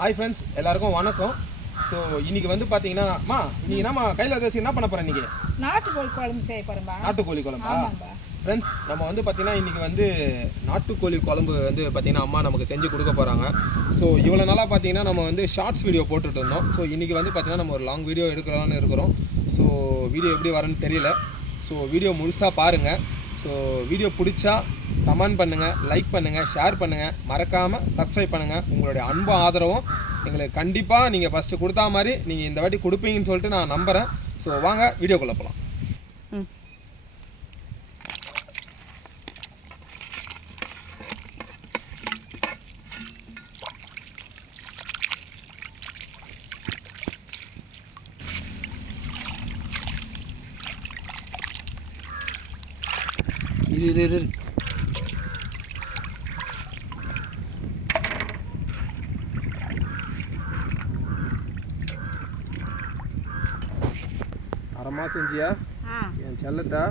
Hi friends, எல்லாருக்கும் வணக்கம். So இன்னைக்கு வந்து பார்த்தீங்கன்னா இன்னைக்கு நம்ம கையில் வச்சு என்ன பண்ண போகிறேன்? இன்னைக்கு நாட்டுக்கோழி குழம்பு செய்ய போகிறோம்பா. நாட்டுக்கோழி குழம்பா? ஃப்ரெண்ட்ஸ், நம்ம வந்து பார்த்தீங்கன்னா இன்றைக்கி வந்து நாட்டுக்கோழி குழம்பு வந்து பார்த்தீங்கன்னா அம்மா நமக்கு செஞ்சு கொடுக்க போகிறாங்க. ஸோ இவ்வளோ நாளாக பார்த்தீங்கன்னா நம்ம வந்து ஷார்ட்ஸ் வீடியோ போட்டுட்டு இருந்தோம். ஸோ இன்றைக்கி வந்து பார்த்தீங்கன்னா நம்ம ஒரு லாங் வீடியோ எடுக்கலாம்னு இருக்கிறோம். ஸோ வீடியோ எப்படி வரேன்னு தெரியல. ஸோ வீடியோ முழுசாக பாருங்கள். ஸோ வீடியோ பிடிச்சா கமெண்ட் பண்ணுங்கள், லைக் பண்ணுங்கள், ஷேர் பண்ணுங்கள், மறக்காமல் சப்ஸ்கிரைப் பண்ணுங்கள். உங்களுடைய அன்பு ஆதரவும் எங்களுக்கு கண்டிப்பாக நீங்கள் ஃபஸ்ட்டு கொடுத்தா மாதிரி நீங்கள் இந்த வாட்டி கொடுப்பீங்கன்னு சொல்லிட்டு நான் நம்புகிறேன். ஸோ வாங்க வீடியோக்குள்ளே போகலாம். இது அறமா செஞ்சியா என் செல்லத்தா?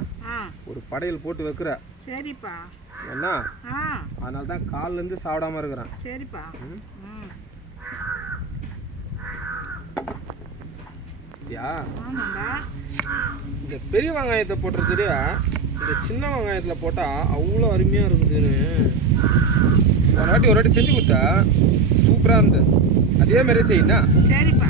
ஒரு படையல் போட்டு வைக்கிற. சரிப்பா. என்ன அதனால தான் காலிலேருந்து சாப்பிடாம இருக்கிறேன். சரிப்பா. இந்த பெரிய வெங்காயத்தை போட்டுறதுலையா இந்த சின்ன வெங்காயத்தில் போட்டால் அவ்வளோ அருமையாக இருக்குதுன்னு ஒரு வாட்டி செஞ்சு கொடுத்தா சூப்பராக இருந்தது. அதே மாதிரி செய்யணா? சரிப்பா.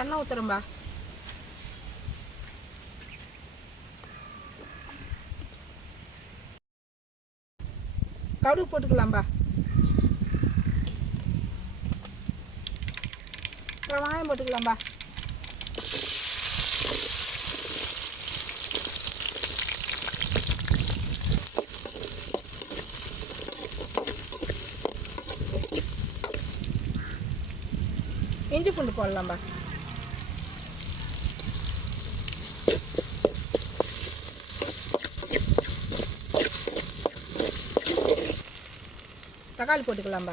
எண்ணெய் ஊத்துறம்பா. கடுகு போட்டுக்கலாம்பா. வெங்காயம் போட்டுக்கலாம்பா. இஞ்சி பூண்டு போடலாம்பா. தக்காளி போட்டுக்கலாம்பா.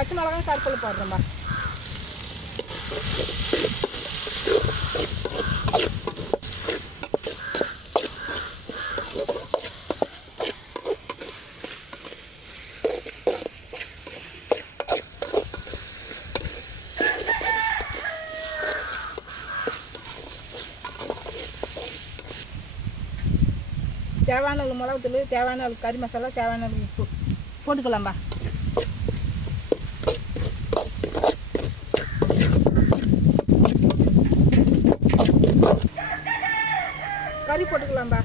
பச்சை மிளகாய் கருவேப்பிலை போடுறோம்பா. தேவையான அளவு மிளகுத்தூள், தேவையான அளவு கறி மசாலா, தேவையான அளவு உப்பு போட்டுக்கலாம்பா. கறி போட்டுக்கலாம்பா.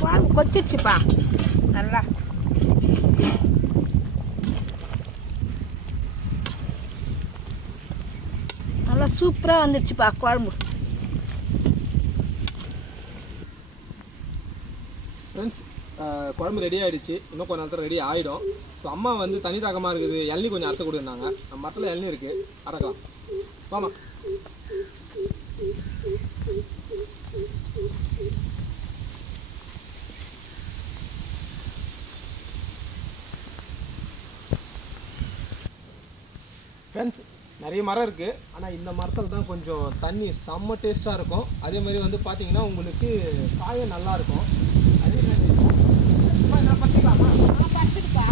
குழம்பு கொச்சிச்சுப்பா நல்லா. நல்லா சூப்பராக வந்துடுச்சுப்பா குழம்பு. ஃப்ரெண்ட்ஸ், குழம்பு ரெடி ஆகிடுச்சு. இன்னும் கொஞ்ச நேரத்தில் ரெடி ஆகிடும். ஸோ அம்மா வந்து தனி தாகமாக இருக்குது, இளநீ கொஞ்சம் அறுத்து கொடுத்துருந்தாங்க. நம்ம மரத்தில் இளநீ இருக்குது, அறக்கலாம். வாமா. ஃப்ரெண்ட்ஸ், நிறைய மரம் இருக்குது. ஆனால் இந்த மரத்தில் தான் கொஞ்சம் தண்ணி செம்ம டேஸ்ட்டாக இருக்கும். அதே மாதிரி வந்து பார்த்தீங்கன்னா உங்களுக்கு காயம் நல்லாயிருக்கும். அதே மாதிரி நான் பறிச்சிக்கலாமா? பறிச்சுப்பா.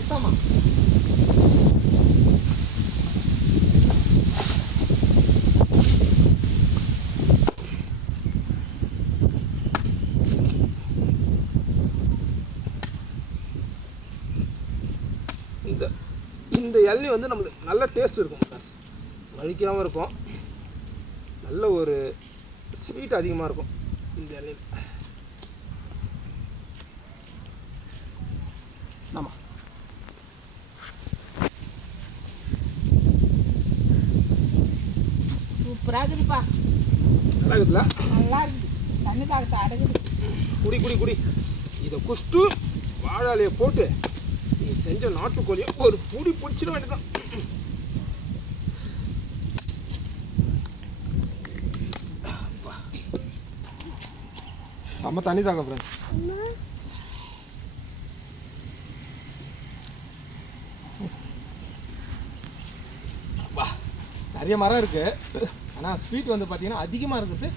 எட்டாமா? இந்த இளநீ வந்து நம்மளுக்கு நல்ல டேஸ்ட் இருக்கும். வலிக்காமல் இருக்கும், நல்ல ஒரு ஸ்வீட் அதிகமாக இருக்கும் இந்த இளநீ. ஆமாம், சூப்பராக இருக்குதுப்பா. நல்லா இருக்குதுல்ல? நல்லா இருக்குது. தண்ணி தாகத்தை அடகுது. குடி குடி குடி. இதை குடிச்சிட்டு வாழாலையை போட்டு நீ செஞ்ச நாட்டுக்கோழியை ஒரு புடி பிடிச்சிட வேண்டியதான். செம்ம தண்ணி தாங்க ஃப்ரெண்ட்ஸ். நிறைய மரம் இருக்குது. ஆனால் ஸ்வீட் வந்து பார்த்தீங்கன்னா அதிகமாக இருக்கிறது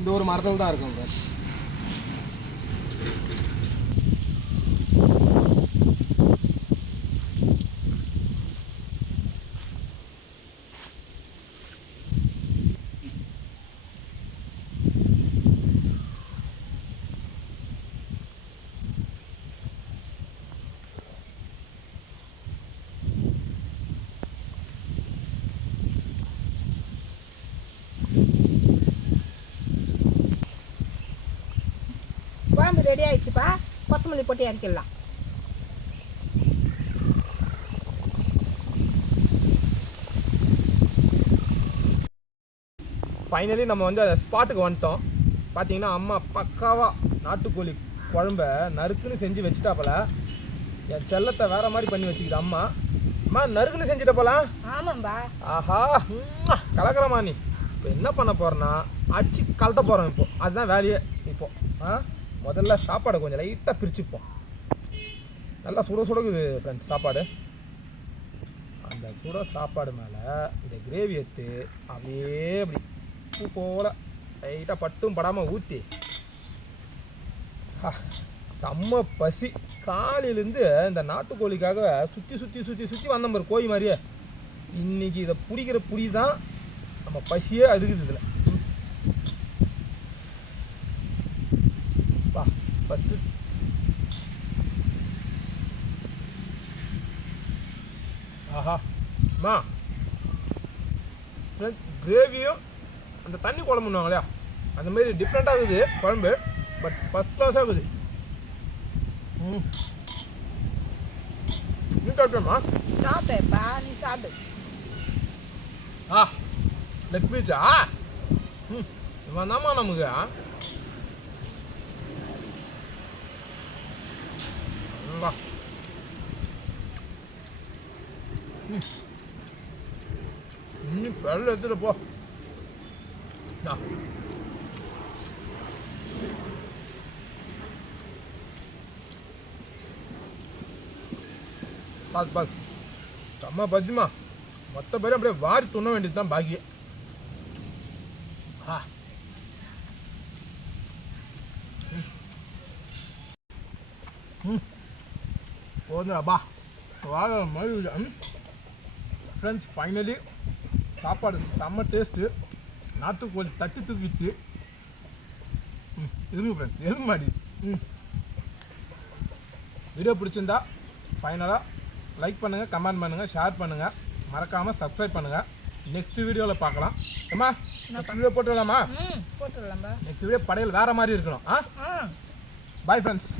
இந்த ஒரு மரத்தில் தான் இருக்கும் ஃப்ரெண்ட்ஸ். குழம்பு ரெடி ஆகிடுச்சுப்பா. கொத்தமல்லி போட்டு இறக்கிடலாம். ஃபைனலி நம்ம வந்து அந்த ஸ்பாட்டுக்கு வந்துட்டோம். பார்த்தீங்கன்னா அம்மா பக்காவாக நாட்டுக்கோழி குழம்ப நறுக்குன்னு செஞ்சு வச்சுட்டாப்பல. என் செல்லத்தை வேற மாதிரி பண்ணி வச்சுக்கிது அம்மா. அம்மா நறுக்குன்னு செஞ்சுட்ட போலாம். ஆமாம்பா. ஆஹா, கலக்கிறமா நீ. இப்போ என்ன பண்ண போகிறேன்னா அடிச்சு கலத்த போகிறோம். இப்போ அதுதான் வேலையே. இப்போ முதல்ல சாப்பாடை கொஞ்சம் லைட்டாக பிரிச்சுப்போம். நல்லா சுட சுடக்குது ஃப்ரெண்ட்ஸ் சாப்பாடு. அந்த சுட சாப்பாடு மேலே இந்த கிரேவி எடுத்து அப்படியே அப்படி பூ போல் லைட்டாக பட்டும் படாமல் ஊற்றி செம்ம பசி. காலையிலேருந்து இந்த நாட்டுக்கோழிக்காக சுற்றி சுற்றி சுற்றி சுற்றி வந்த மாதிரி கோழி மாதிரியே. இன்றைக்கி இதை பிடிக்கிற புடி தான் நம்ம பசியே அருகுது இதில். வா ஃபஸ்ட்டு ஆஹா அம்மா ஃப்ரெண்ட்ஸ், கிரேவியும் அந்த தண்ணி குழம்புன்னுவாங்க இல்லையா, அந்த மாதிரி டிஃப்ரெண்ட்டாக இருக்குது குழம்பு. பட் ஃபஸ்ட் கிளாஸாக இருக்குது. நீ சாப்பிட்டேம்மா? சாப்பிட்டேப்பா, நீ சாப்பிடு. லெக் பீஸா இவன் தாம்மா நமக்கு இன்னும் பெல்ல எடுத்துட்டு போ பாத்து செம்ம பஜ்ஜிமா மொத்த பேரும் அப்படியே வாரி துண்ண வேண்டியது தான் பாக்கி போதுப்பா வாழ மாதிரி ஃப்ரெண்ட்ஸ் ஃபைனலி சாப்பாடு செம்ம டேஸ்ட்டு நாட்டுக்கோழி தட்டி தூக்கிச்சு இருங்க ஃப்ரெண்ட்ஸ் எருங்க மாடி வீடியோ பிடிச்சிருந்தா ஃபைனலாக லைக் பண்ணுங்கள் கமெண்ட் பண்ணுங்கள் ஷேர் பண்ணுங்கள் மறக்காமல் சப்ஸ்கிரைப் பண்ணுங்கள் நெக்ஸ்ட் வீடியோவில் பார்க்கலாம் ஏம்மா நெக்ஸ்ட் வீடியோ போட்டுடலாமா போட்டுடலாம்பா நெக்ஸ்ட் வீடியோ படையல் வேறு மாதிரி இருக்கணும் பாய் ஃப்ரெண்ட்ஸ்